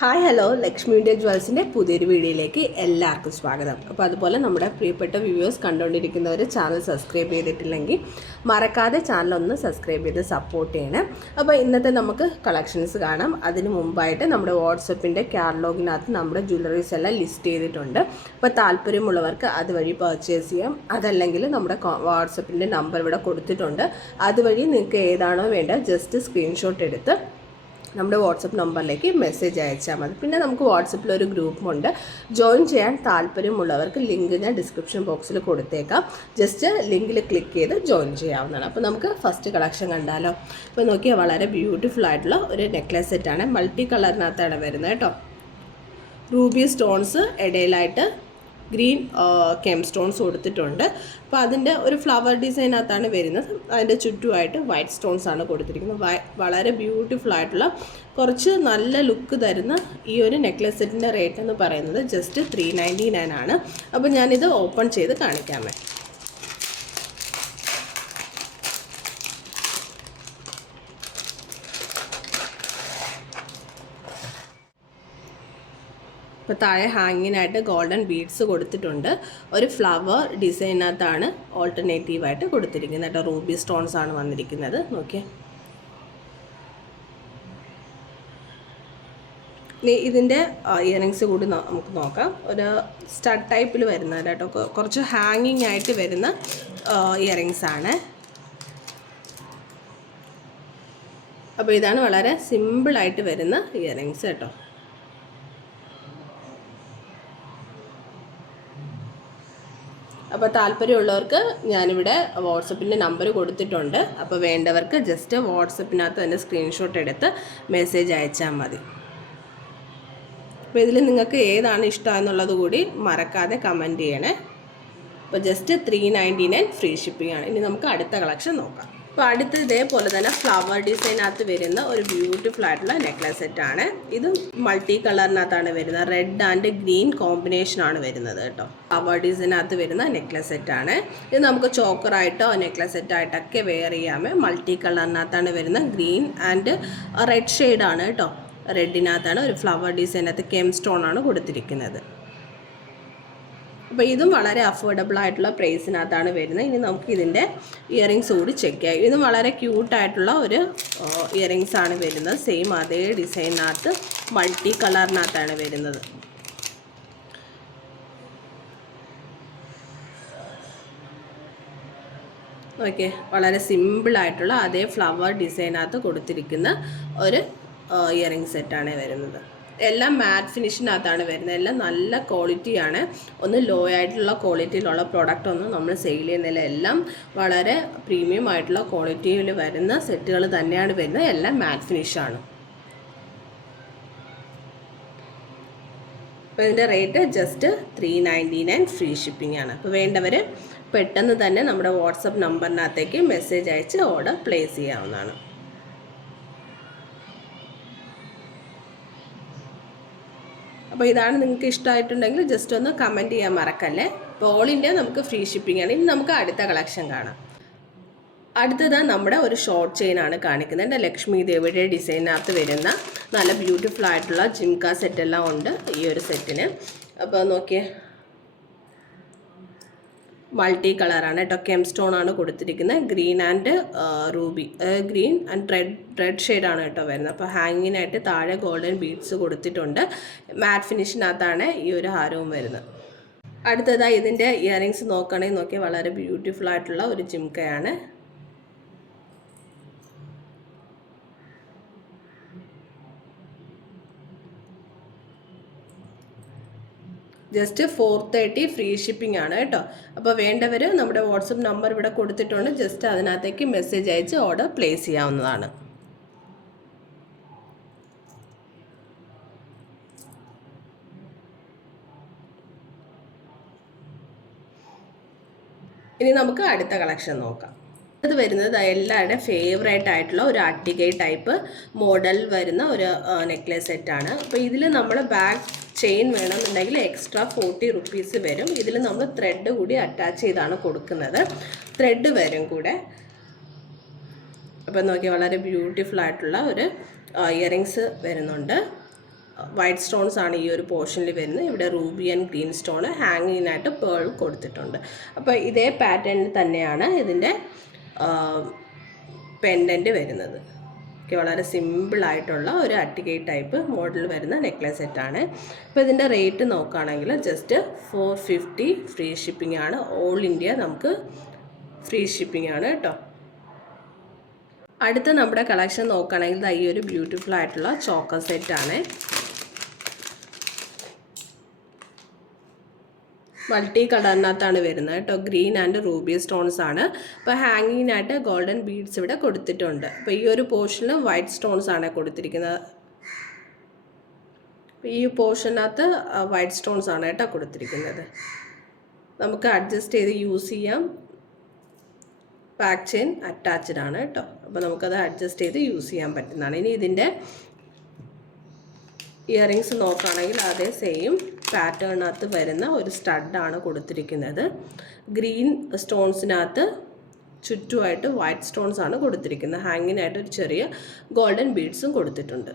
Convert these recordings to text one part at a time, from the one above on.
Hi hello Lakshmi India ജ്വൽസിൻ്റെ പുതിയൊരു വീഡിയോയിലേക്ക് എല്ലാവർക്കും സ്വാഗതം. അപ്പോൾ അതുപോലെ നമ്മുടെ പ്രിയപ്പെട്ട വ്യൂവേഴ്സ് കണ്ടുകൊണ്ടിരിക്കുന്നവർ ചാനൽ സബ്സ്ക്രൈബ് ചെയ്തിട്ടില്ലെങ്കിൽ മറക്കാതെ ചാനലൊന്ന് സബ്സ്ക്രൈബ് ചെയ്ത് സപ്പോർട്ട് ചെയ്യണം. അപ്പോൾ ഇന്നത്തെ നമുക്ക് കളക്ഷൻസ് കാണാം. അതിന് മുമ്പായിട്ട് നമ്മുടെ വാട്സപ്പിൻ്റെ കാറ്റലോഗിനകത്ത് നമ്മുടെ ജ്വല്ലറീസ് എല്ലാം ലിസ്റ്റ് ചെയ്തിട്ടുണ്ട്. അപ്പോൾ താല്പര്യമുള്ളവർക്ക് അതുവഴി പർച്ചേസ് ചെയ്യാം. അതല്ലെങ്കിൽ നമ്മുടെ വാട്സപ്പിൻ്റെ നമ്പർ ഇവിടെ കൊടുത്തിട്ടുണ്ട്. അതുവഴി നിങ്ങൾക്ക് ഏതാണോ വേണ്ടത് ജസ്റ്റ് സ്ക്രീൻഷോട്ട് എടുത്ത് നമ്മുടെ വാട്സപ്പ് നമ്പറിലേക്ക് മെസ്സേജ് അയച്ചാൽ മതി. പിന്നെ നമുക്ക് വാട്സപ്പിലൊരു ഗ്രൂപ്പുണ്ട്. ജോയിൻ ചെയ്യാൻ താല്പര്യമുള്ളവർക്ക് ലിങ്ക് ഞാൻ ഡിസ്ക്രിപ്ഷൻ ബോക്സിൽ കൊടുത്തേക്കാം. ജസ്റ്റ് ലിങ്കിൽ ക്ലിക്ക് ചെയ്ത് ജോയിൻ ചെയ്യാവുന്നതാണ്. അപ്പോൾ നമുക്ക് ഫസ്റ്റ് കളക്ഷൻ കണ്ടാലോ. ഇപ്പോൾ നോക്കിയാൽ വളരെ ബ്യൂട്ടിഫുൾ ആയിട്ടുള്ള ഒരു നെക്ലസ് സെറ്റാണ്. മൾട്ടി കളറിനകത്താണ് വരുന്നത് കേട്ടോ. റൂബി സ്റ്റോൺസ് ഇടയിലായിട്ട് ഗ്രീൻ കെം സ്റ്റോൺസ് കൊടുത്തിട്ടുണ്ട്. അപ്പോൾ അതിൻ്റെ ഒരു ഫ്ലവർ ഡിസൈനകത്താണ് വരുന്നത്. അതിൻ്റെ ചുറ്റുമായിട്ട് വൈറ്റ് സ്റ്റോൺസ് ആണ് കൊടുത്തിരിക്കുന്നത്. വളരെ ബ്യൂട്ടിഫുൾ ആയിട്ടുള്ള കുറച്ച് നല്ല ലുക്ക് തരുന്ന ഈ ഒരു നെക്ലസ് സെറ്റിൻ്റെ റേറ്റ് എന്ന് പറയുന്നത് ജസ്റ്റ് 399 ആണ്. അപ്പോൾ ഞാനിത് ഓപ്പൺ ചെയ്ത് കാണിക്കാമേ. ഇപ്പോൾ താഴെ ഹാങ്ങിനായിട്ട് ഗോൾഡൻ ബീഡ്സ് കൊടുത്തിട്ടുണ്ട്. ഒരു ഫ്ലവർ ഡിസൈനകത്താണ് ഓൾട്ടർനേറ്റീവായിട്ട് കൊടുത്തിരിക്കുന്നത് കേട്ടോ. റൂബി സ്റ്റോൺസ് ആണ് വന്നിരിക്കുന്നത്. നോക്കിയേ, ഇതിൻ്റെ ഇയറിങ്സ് കൂടി നമുക്ക് നോക്കാം. ഒരു സ്റ്റഡ് ടൈപ്പിൽ വരുന്നത് കേട്ടോ. കുറച്ച് ഹാങ്ങിങ് ആയിട്ട് വരുന്ന ഇയറിങ്സ് ആണ്. അപ്പോൾ ഇതാണ് വളരെ സിമ്പിളായിട്ട് വരുന്ന ഇയറിങ്സ് കേട്ടോ. അപ്പോൾ താല്പര്യമുള്ളവർക്ക് ഞാനിവിടെ വാട്സപ്പിൻ്റെ നമ്പർ കൊടുത്തിട്ടുണ്ട്. അപ്പോൾ വേണ്ടവർക്ക് ജസ്റ്റ് വാട്സപ്പിനകത്ത് തന്നെ സ്ക്രീൻഷോട്ട് എടുത്ത് മെസ്സേജ് അയച്ചാൽ മതി. അപ്പോൾ ഇതിൽ നിങ്ങൾക്ക് ഏതാണ് ഇഷ്ടം എന്നുള്ളത് കൂടി മറക്കാതെ കമൻറ്റ് ചെയ്യണേ. അപ്പോൾ ജസ്റ്റ് 399 ഫ്രീ ഷിപ്പിംഗ് ആണ്. ഇനി നമുക്ക് അടുത്ത കളക്ഷൻ നോക്കാം. അപ്പോൾ അടുത്ത് ഇതേപോലെ തന്നെ ഫ്ലവർ ഡിസൈനകത്ത് വരുന്ന ഒരു ബ്യൂട്ടിഫുൾ ആയിട്ടുള്ള നെക്ലസ് സെറ്റാണ്. ഇത് മൾട്ടി കളറിനകത്താണ് വരുന്നത്. റെഡ് ആൻഡ് ഗ്രീൻ കോമ്പിനേഷനാണ് വരുന്നത് കേട്ടോ. ഫ്ലവർ ഡിസൈനകത്ത് വരുന്ന നെക്ലസ് സെറ്റാണ്. ഇത് നമുക്ക് ചോക്കറായിട്ടോ നെക്ലസ് സെറ്റായിട്ടൊക്കെ വെയർ ചെയ്യാമേ. മൾട്ടി കളറിനകത്താണ് വരുന്നത്. ഗ്രീൻ ആൻഡ് റെഡ് ഷെയ്ഡാണ് കേട്ടോ. റെഡിനകത്താണ് ഒരു ഫ്ലവർ ഡിസൈനകത്ത് കെം സ്റ്റോൺ ആണ് കൊടുത്തിരിക്കുന്നത്. അപ്പോൾ ഇതും വളരെ അഫോർഡബിൾ ആയിട്ടുള്ള പ്രൈസിനകത്താണ് വരുന്നത്. ഇനി നമുക്ക് ഇതിൻ്റെ ഇയറിങ്സ് കൂടി ചെക്ക് ചെയ്യാം. ഇതും വളരെ ക്യൂട്ടായിട്ടുള്ള ഒരു ഇയറിങ്സ് ആണ് വരുന്നത്. സെയിം അതേ ഡിസൈനകത്ത് മൾട്ടി കളറിനകത്താണ് വരുന്നത്. ഓക്കെ, വളരെ സിമ്പിളായിട്ടുള്ള അതേ ഫ്ലവർ ഡിസൈനകത്ത് കൊടുത്തിരിക്കുന്ന ഒരു ഇയറിങ് സെറ്റാണ് വരുന്നത്. എല്ലാം മാറ്റ് ഫിനിഷിനകത്താണ് വരുന്നത്. എല്ലാം നല്ല ക്വാളിറ്റിയാണ്. ഒന്ന് ലോ ആയിട്ടുള്ള ക്വാളിറ്റിയിലുള്ള പ്രോഡക്റ്റ് ഒന്നും നമ്മൾ സെയിൽ ചെയ്യുന്നില്ല. എല്ലാം വളരെ പ്രീമിയം ആയിട്ടുള്ള ക്വാളിറ്റിയിൽ വരുന്ന സെറ്റുകൾ തന്നെയാണ് വരുന്നത്. എല്ലാം മാറ്റ് ഫിനിഷാണ്. അപ്പോൾ ഇതിൻ്റെ റേറ്റ് ജസ്റ്റ് 399 ഫ്രീ ഷിപ്പിംഗ് ആണ്. അപ്പോൾ വേണ്ടവർ പെട്ടെന്ന് തന്നെ നമ്മുടെ വാട്സപ്പ് നമ്പറിനകത്തേക്ക് മെസ്സേജ് അയച്ച് ഓർഡർ പ്ലേസ് ചെയ്യാവുന്നതാണ്. അപ്പോൾ ഇതാണ് നിങ്ങൾക്ക് ഇഷ്ടമായിട്ടുണ്ടെങ്കിൽ ജസ്റ്റ് ഒന്ന് കമൻറ്റ് ചെയ്യാൻ മറക്കല്ലേ. അപ്പോൾ ഓൾ ഇന്ത്യ നമുക്ക് ഫ്രീ ഷിപ്പിംഗ് ആണ്. ഇനി നമുക്ക് അടുത്ത കളക്ഷൻ കാണാം. അടുത്തത് നമ്മുടെ ഒരു ഷോർട്ട് ചെയിനാണ് കാണിക്കുന്നത്. ലക്ഷ്മി ദേവിയുടെ ഡിസൈനകത്ത് വരുന്ന നല്ല ബ്യൂട്ടിഫുൾ ആയിട്ടുള്ള ജിംക സെറ്റെല്ലാം ഉണ്ട് ഈ ഒരു സെറ്റിന്. അപ്പോൾ നോക്കിയേ, മൾട്ടി കളറാണ് കേട്ടോ. കെം സ്റ്റോൺ ആണ് കൊടുത്തിരിക്കുന്നത്. Green and Ruby, green and red ഷെയ്ഡാണ് കേട്ടോ വരുന്നത്. അപ്പോൾ ഹാങ്ങിനായിട്ട് താഴെ ഗോൾഡൻ ബീഡ്സ് കൊടുത്തിട്ടുണ്ട്. മാറ്റ് ഫിനിഷിനകത്താണ് ഈ ഒരു ഹാരവും വരുന്നത്. അടുത്തതായി ഇതിൻ്റെ ഇയറിങ്സ് നോക്കുകയാണെങ്കിൽ നോക്കിയാൽ വളരെ ബ്യൂട്ടിഫുൾ ആയിട്ടുള്ള ഒരു ജിംക്കയാണ്. ജസ്റ്റ് 430 ഫ്രീ ഷിപ്പിംഗ് ആണ് കേട്ടോ. അപ്പോൾ വേണ്ടവർ നമ്മുടെ വാട്സപ്പ് നമ്പർ ഇവിടെ കൊടുത്തിട്ടുണ്ട്. ജസ്റ്റ് അതിനകത്തേക്ക് മെസ്സേജ് അയച്ച് ഓർഡർ പ്ലേസ് ചെയ്യാവുന്നതാണ്. ഇനി നമുക്ക് അടുത്ത കളക്ഷൻ നോക്കാം. ഇത് വരുന്നത് എല്ലാവരുടെയും ഫേവറേറ്റ് ആയിട്ടുള്ള ഒരു അട്ടികൈ ടൈപ്പ് മോഡൽ വരുന്ന ഒരു നെക്ലേസ് സെറ്റാണ്. അപ്പോൾ ഇതിൽ നമ്മൾ ബാക്ക് ചെയിൻ വേണമെന്നുണ്ടെങ്കിൽ എക്സ്ട്രാ 40 റുപ്പീസ് വരും. ഇതിൽ നമ്മൾ ത്രെഡ് കൂടി അറ്റാച്ച് ചെയ്താണ് കൊടുക്കുന്നത്. ത്രെഡ് വരും കൂടെ. അപ്പോൾ നോക്കിയാൽ വളരെ ബ്യൂട്ടിഫുൾ ആയിട്ടുള്ള ഒരു ഇയറിങ്സ് വരുന്നുണ്ട്. വൈറ്റ് സ്റ്റോൺസ് ആണ് ഈ ഒരു പോർഷനിൽ വരുന്നത്. ഇവിടെ റൂബി ആൻഡ് ഗ്രീൻ സ്റ്റോൺ ഹാങ്ങിങ്ങിനായിട്ട് പേൾ കൊടുത്തിട്ടുണ്ട്. അപ്പോൾ ഇതേ പാറ്റേണിൽ തന്നെയാണ് ഇതിൻ്റെ പെൻഡൻറ്റ് വരുന്നത്. വളരെ സിമ്പിളായിട്ടുള്ള ഒരു അട്ടികൈ ടൈപ്പ് മോഡൽ വരുന്ന നെക്ലസ് സെറ്റാണ്. അപ്പോൾ ഇതിൻ്റെ റേറ്റ് നോക്കുകയാണെങ്കിൽ ജസ്റ്റ് 450 ഫ്രീ ഷിപ്പിംഗ് ആണ്. ഓൾ ഇന്ത്യ നമുക്ക് ഫ്രീ ഷിപ്പിംഗ് ആണ് കേട്ടോ. അടുത്ത നമ്മുടെ കളക്ഷൻ നോക്കുകയാണെങ്കിൽ ഈ ഒരു ബ്യൂട്ടിഫുൾ ആയിട്ടുള്ള ചോക്കർ സെറ്റാണ്. മൾട്ടി കളറിനകത്താണ് വരുന്നത് കേട്ടോ. ഗ്രീൻ ആൻഡ് റൂബി സ്റ്റോൺസ് ആണ്. അപ്പോൾ ഹാങ്ങിങ്ങിനായിട്ട് ഗോൾഡൻ ബീഡ്സ് ഇവിടെ കൊടുത്തിട്ടുണ്ട്. അപ്പോൾ ഈ ഒരു പോർഷനിൽ വൈറ്റ് സ്റ്റോൺസ് ആണ് കൊടുത്തിരിക്കുന്നത്. ഈ പോർഷനകത്ത് വൈറ്റ് സ്റ്റോൺസ് ആണ് കേട്ടോ കൊടുത്തിരിക്കുന്നത്. നമുക്ക് അഡ്ജസ്റ്റ് ചെയ്ത് യൂസ് ചെയ്യാം. ബാക്ക് ചെയിൻ അറ്റാച്ച്ഡ് ആണ് കേട്ടോ. അപ്പോൾ നമുക്കത് അഡ്ജസ്റ്റ് ചെയ്ത് യൂസ് ചെയ്യാൻ പറ്റുന്നതാണ്. ഇനി ഇതിൻ്റെ ഇയറിങ്സ് നോക്കുകയാണെങ്കിൽ അതേ സെയിം പാറ്റേണിനകത്ത് വരുന്ന ഒരു സ്റ്റഡാണ് കൊടുത്തിരിക്കുന്നത്. ഗ്രീൻ സ്റ്റോൺസിനകത്ത് ചുറ്റുമായിട്ട് വൈറ്റ് സ്റ്റോൺസ് ആണ് കൊടുത്തിരിക്കുന്നത്. ഹാങ്ങിനായിട്ട് ഒരു ചെറിയ ഗോൾഡൻ ബീഡ്സും കൊടുത്തിട്ടുണ്ട്.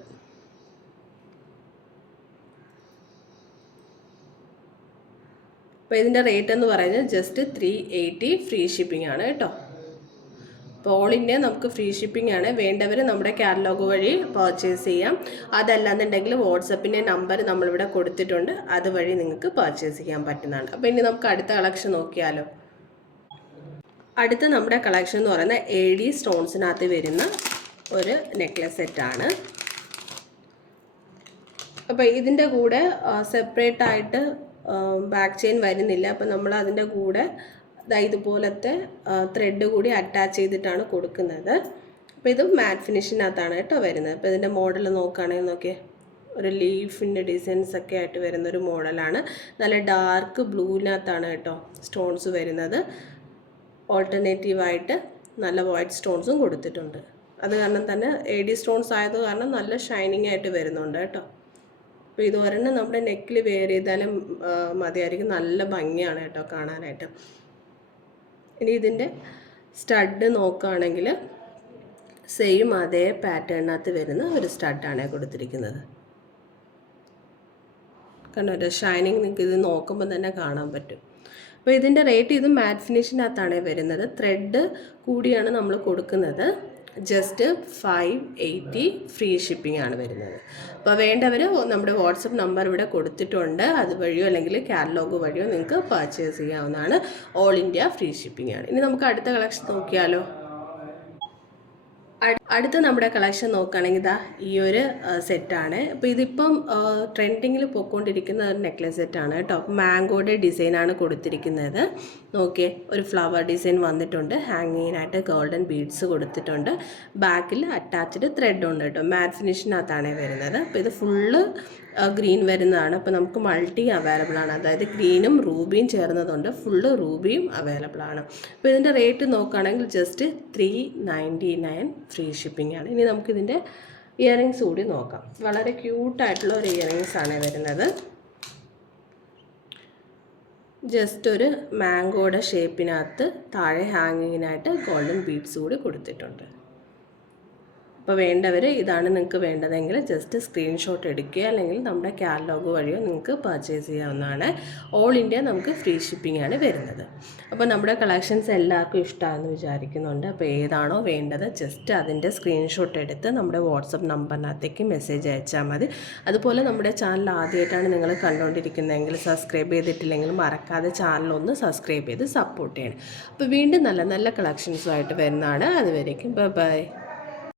അപ്പോൾ ഇതിൻ്റെ റേറ്റ് എന്ന് പറയുന്നത് ജസ്റ്റ് 380 ഫ്രീ ഷിപ്പിംഗ് ആണ് കേട്ടോ. അപ്പോൾ ഓൾ ഇന്ത്യ നമുക്ക് ഫ്രീ ഷിപ്പിംഗ് ആണ്. വേണ്ടവർ നമ്മുടെ കാറ്റലോഗ് വഴി പർച്ചേസ് ചെയ്യാം. അതല്ലാന്നുണ്ടെങ്കിൽ വാട്സപ്പിൻ്റെ നമ്പർ നമ്മളിവിടെ കൊടുത്തിട്ടുണ്ട്, അതുവഴി നിങ്ങൾക്ക് പർച്ചേസ് ചെയ്യാൻ പറ്റുന്നതാണ്. അപ്പോൾ ഇനി നമുക്ക് അടുത്ത കളക്ഷൻ നോക്കിയാലോ. അടുത്ത നമ്മുടെ കളക്ഷൻ എന്ന് പറയുന്നത് AD സ്റ്റോൺസിനകത്ത് വരുന്ന ഒരു നെക്ലസ് സെറ്റാണ്. അപ്പോൾ ഇതിൻ്റെ കൂടെ സെപ്പറേറ്റ് ആയിട്ട് ബാക്ക് ചെയിൻ വരുന്നില്ല. അപ്പോൾ നമ്മൾ അതിൻ്റെ കൂടെ ഇതുപോലത്തെ ത്രെഡ് കൂടി അറ്റാച്ച് ചെയ്തിട്ടാണ് കൊടുക്കുന്നത്. അപ്പോൾ ഇത് മാറ്റ് ഫിനിഷിനകത്താണ് കേട്ടോ വരുന്നത്. അപ്പോൾ ഇതിൻ്റെ മോഡൽ നോക്കുകയാണെങ്കിൽ നോക്കിയേ, ഒരു ലീഫിൻ്റെ ഡിസൈൻസ് ഒക്കെ ആയിട്ട് വരുന്നൊരു മോഡലാണ്. നല്ല ഡാർക്ക് ബ്ലൂവിനകത്താണ് കേട്ടോ സ്റ്റോൺസ് വരുന്നത്. ഓൾട്ടർനേറ്റീവായിട്ട് നല്ല വൈറ്റ് സ്റ്റോൺസും കൊടുത്തിട്ടുണ്ട്. അത് കാരണം തന്നെ AD സ്റ്റോൺസ് ആയത് കാരണം നല്ല ഷൈനിങ് ആയിട്ട് വരുന്നുണ്ട് കേട്ടോ. അപ്പോൾ ഇത് ഒരെണ്ണം നമ്മുടെ നെക്കിൽ വെയർ ചെയ്താലും മതിയായിരിക്കും. നല്ല ഭംഗിയാണ് കേട്ടോ കാണാനായിട്ട്. ഇനി ഇതിൻ്റെ സ്റ്റഡ് നോക്കുകയാണെങ്കിൽ സെയിം അതേ പാറ്റേണിനകത്ത് വരുന്ന ഒരു സ്റ്റഡാണ് കൊടുത്തിരിക്കുന്നത്. കാരണം ഒരു ഷൈനിങ് നിങ്ങൾക്ക് ഇത് നോക്കുമ്പോൾ തന്നെ കാണാൻ പറ്റും. അപ്പോൾ ഇതിൻ്റെ റേറ്റ് ഇത് മാറ്റ് ഫിനിഷിനകത്താണ് വരുന്നത്. ത്രെഡ് കൂടിയാണ് നമ്മൾ കൊടുക്കുന്നത്. ജസ്റ്റ് 580 ഫ്രീ ഷിപ്പിംഗ് ആണ് വരുന്നത്. അപ്പോൾ വേണ്ടവർ നമ്മുടെ വാട്സപ്പ് നമ്പർ ഇവിടെ കൊടുത്തിട്ടുണ്ട്. അതുവഴിയോ അല്ലെങ്കിൽ കാറ്റലോഗ് വഴിയോ നിങ്ങൾക്ക് പർച്ചേസ് ചെയ്യാവുന്നതാണ്. ഓൾ ഇന്ത്യ ഫ്രീ ഷിപ്പിംഗ് ആണ്. ഇനി നമുക്ക് അടുത്ത കളക്ഷൻ നോക്കിയാലോ. അടുത്ത നമ്മുടെ കളക്ഷൻ നോക്കുകയാണെങ്കിൽ ഈ ഒരു സെറ്റാണ്. അപ്പോൾ ഇതിപ്പം ട്രെൻഡിങ്ങിൽ പോയിക്കൊണ്ടിരിക്കുന്ന ഒരു നെക്ലസ് സെറ്റാണ് കേട്ടോ. മാംഗോയുടെ ഡിസൈനാണ് കൊടുത്തിരിക്കുന്നത്. നോക്കിയേ, ഒരു ഫ്ലവർ ഡിസൈൻ വന്നിട്ടുണ്ട്. ഹാങ്ങിങ്ങിനായിട്ട് ഗോൾഡൻ ബീഡ്സ് കൊടുത്തിട്ടുണ്ട്. ബാക്കിൽ അറ്റാച്ച്ഡ് ത്രെഡ് ഉണ്ട് കേട്ടോ. മാറ്റ് ഫിനിഷിനകത്താണ് വരുന്നത്. അപ്പോൾ ഇത് ഫുള്ള് ഗ്രീൻ വരുന്നതാണ്. അപ്പോൾ നമുക്ക് മൾട്ടി അവൈലബിൾ ആണ്. അതായത് ഗ്രീനും റൂബിയും ചേർന്നതുണ്ട്. ഫുള്ള് റൂബിയും അവൈലബിൾ ആണ്. അപ്പോൾ ഇതിൻ്റെ റേറ്റ് നോക്കുകയാണെങ്കിൽ ജസ്റ്റ് 399 ഫ്രീ ഷിപ്പിംഗ് ആണ്. ഇനി നമുക്കിതിൻ്റെ ഇയറിങ്സ് കൂടി നോക്കാം. വളരെ ക്യൂട്ടായിട്ടുള്ള ഒരു ഇയറിങ്സ് ആണ് വരുന്നത്. ജസ്റ്റ് ഒരു മാംഗോയുടെ ഷേപ്പിനകത്ത് താഴെ ഹാങ്ങിങ്ങിനായിട്ട് ഗോൾഡൻ ബീഡ്സ് കൂടി കൊടുത്തിട്ടുണ്ട്. അപ്പോൾ വേണ്ടവർ ഇതാണ് നിങ്ങൾക്ക് വേണ്ടതെങ്കിൽ ജസ്റ്റ് സ്ക്രീൻഷോട്ട് എടുക്കുക, അല്ലെങ്കിൽ നമ്മുടെ കാറ്റലോഗ് വഴിയോ നിങ്ങൾക്ക് പർച്ചേസ് ചെയ്യാവുന്നതാണ്. ഓൾ ഇന്ത്യ നമുക്ക് ഫ്രീ ഷിപ്പിംഗ് ആണ് വരുന്നത്. അപ്പോൾ നമ്മുടെ കളക്ഷൻസ് എല്ലാവർക്കും ഇഷ്ടമാണെന്ന് വിചാരിക്കുന്നുണ്ട്. അപ്പോൾ ഏതാണോ വേണ്ടത് ജസ്റ്റ് അതിൻ്റെ സ്ക്രീൻഷോട്ട് എടുത്ത് നമ്മുടെ വാട്സപ്പ് നമ്പറിനകത്തേക്ക് മെസ്സേജ് അയച്ചാൽ മതി. അതുപോലെ നമ്മുടെ ചാനൽ ആദ്യമായിട്ടാണ് നിങ്ങൾ കണ്ടുകൊണ്ടിരിക്കുന്നതെങ്കിൽ സബ്സ്ക്രൈബ് ചെയ്തിട്ടില്ലെങ്കിൽ മറക്കാതെ ചാനലൊന്ന് സബ്സ്ക്രൈബ് ചെയ്ത് സപ്പോർട്ട് ചെയ്യണം. അപ്പോൾ വീണ്ടും നല്ല നല്ല കളക്ഷൻസുമായിട്ട് വരുന്നതാണ്. അതുവരേക്കും ബൈ.